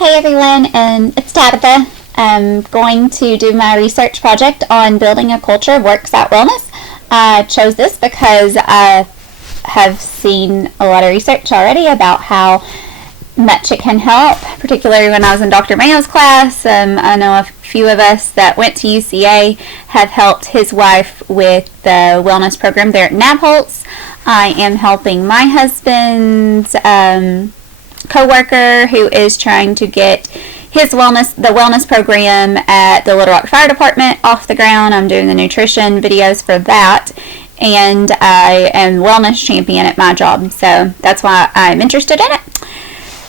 Hey everyone, it's Tabitha. I'm going to do my research project on building a culture of worksite wellness. I chose this because I have seen a lot of research already about how much it can help, particularly when I was in Dr. Mayo's class. I know a few of us that went to UCA have helped his wife with the wellness program there at Nabholz. I am helping my husband's co-worker who is trying to get the wellness program at the Little Rock Fire Department off the ground. I'm doing the nutrition videos for that, and I am wellness champion at my job, so that's why I'm interested in it.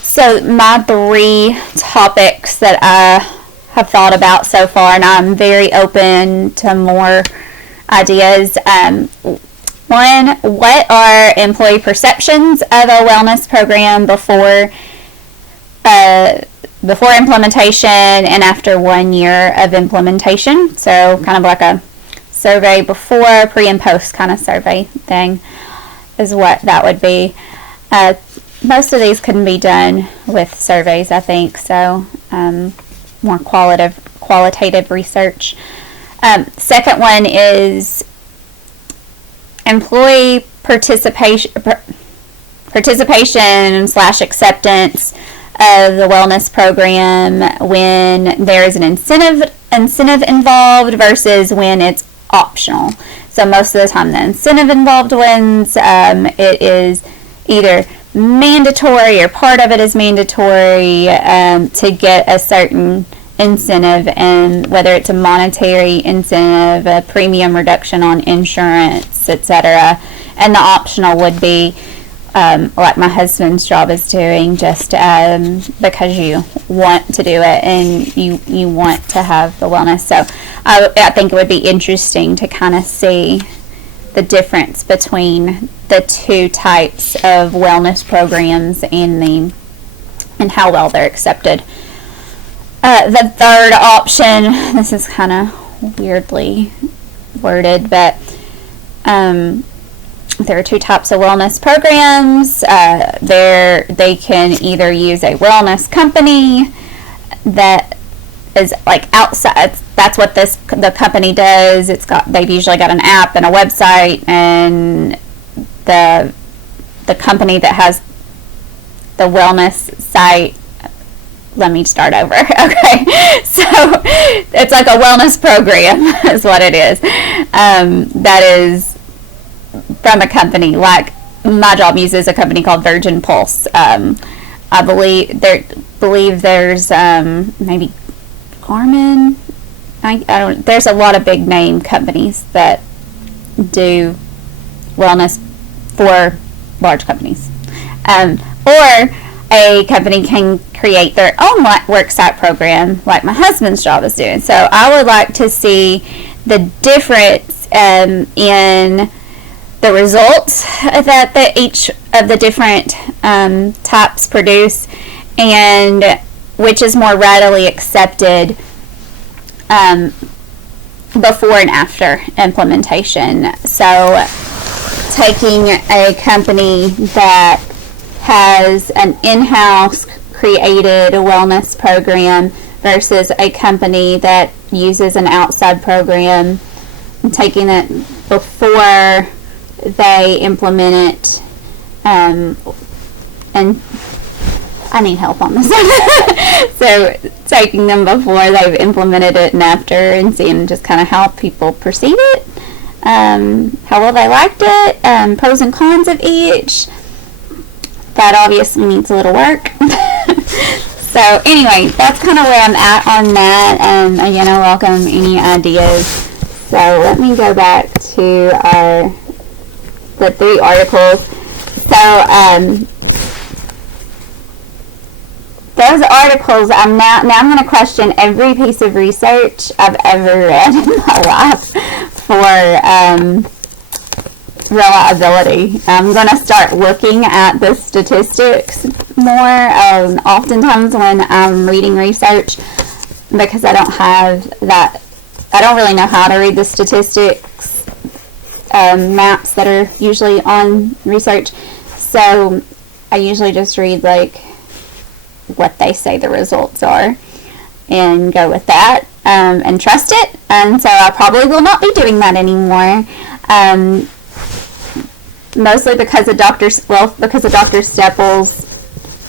So my 3 topics that I have thought about so far, and I'm very open to more ideas. One, what are employee perceptions of a wellness program before implementation and after 1 year of implementation? So kind of like a survey before, pre and post kind of survey thing is what that would be. Most of these couldn't be done with surveys, I think, so more qualitative research. Second one is employee participation / acceptance of the wellness program when there is an incentive involved versus when it's optional. So most of the time the incentive involved ones, it is either mandatory or part of it is mandatory to get a certain incentive, and whether it's a monetary incentive, a premium reduction on insurance, etc. And the optional would be like my husband's job is doing, just because you want to do it and you want to have the wellness. So I think it would be interesting to kind of see the difference between the 2 types of wellness programs and how well they're accepted. The third option, this is kind of weirdly worded, but there are 2 types of wellness programs. They can either use a wellness company that is like outside. That's what the company does. They've usually got an app and a website, and the company that has the wellness site. Let me start over. Okay, so it's like a wellness program is what it is. That is from a company. Like my job uses a company called Virgin Pulse. I believe there's maybe Garmin. I don't. There's a lot of big name companies that do wellness for large companies, or a company can create their own worksite program like my husband's job is doing. So I would like to see the difference in the results that each of the different types produce, and which is more readily accepted before and after implementation. So taking a company that has an in-house created wellness program versus a company that uses an outside program, and taking it before they implement it, and I need help on this one. So taking them before they've implemented it and after, and seeing just kind of how people perceive it, how well they liked it, pros and cons of each. That obviously needs a little work. So anyway, that's kind of where I'm at on that. Again, I welcome any ideas. So let me go back to the 3 articles. So those articles, I'm going to question every piece of research I've ever read in my life for reliability. I'm going to start looking at the statistics more oftentimes when I'm reading research, because I don't really know how to read the statistics maps that are usually on research. So I usually just read like what they say the results are and go with that, and trust it. And so I probably will not be doing that anymore. Mostly because of Dr. Steppel's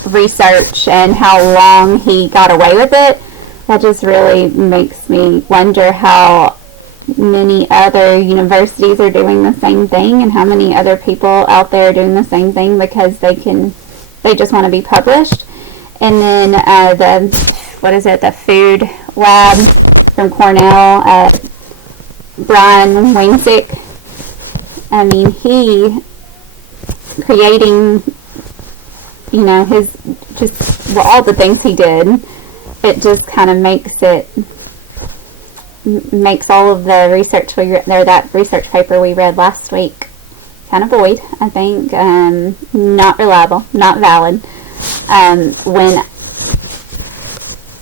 research and how long he got away with it. That just really makes me wonder how many other universities are doing the same thing and how many other people out there are doing the same thing because they just want to be published. And then the food lab from Cornell, Brian Wainsick. I mean, he creating, his just all the things he did. It just kind of makes all of the research that research paper we read last week kind of void. I think not reliable, not valid. When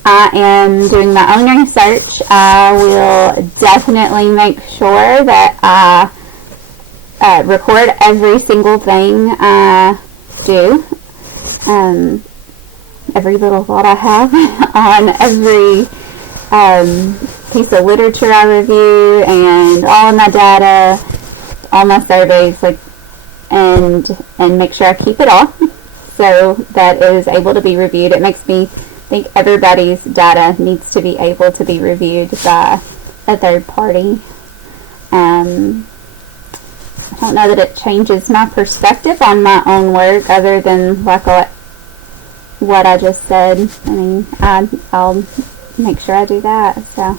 I am doing my own research, I will definitely make sure that I record every single thing I do, every little thought I have on every piece of literature I review, and all of my data, all my surveys, and make sure I keep it all so that it is able to be reviewed. It makes me think everybody's data needs to be able to be reviewed by a third party. I don't know that it changes my perspective on my own work other than what I just said. I mean, I'll make sure I do that. So,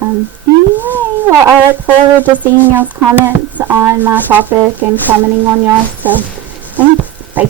anyway, well, I look forward to seeing y'all's comments on my topic and commenting on y'all. So, thanks. Bye.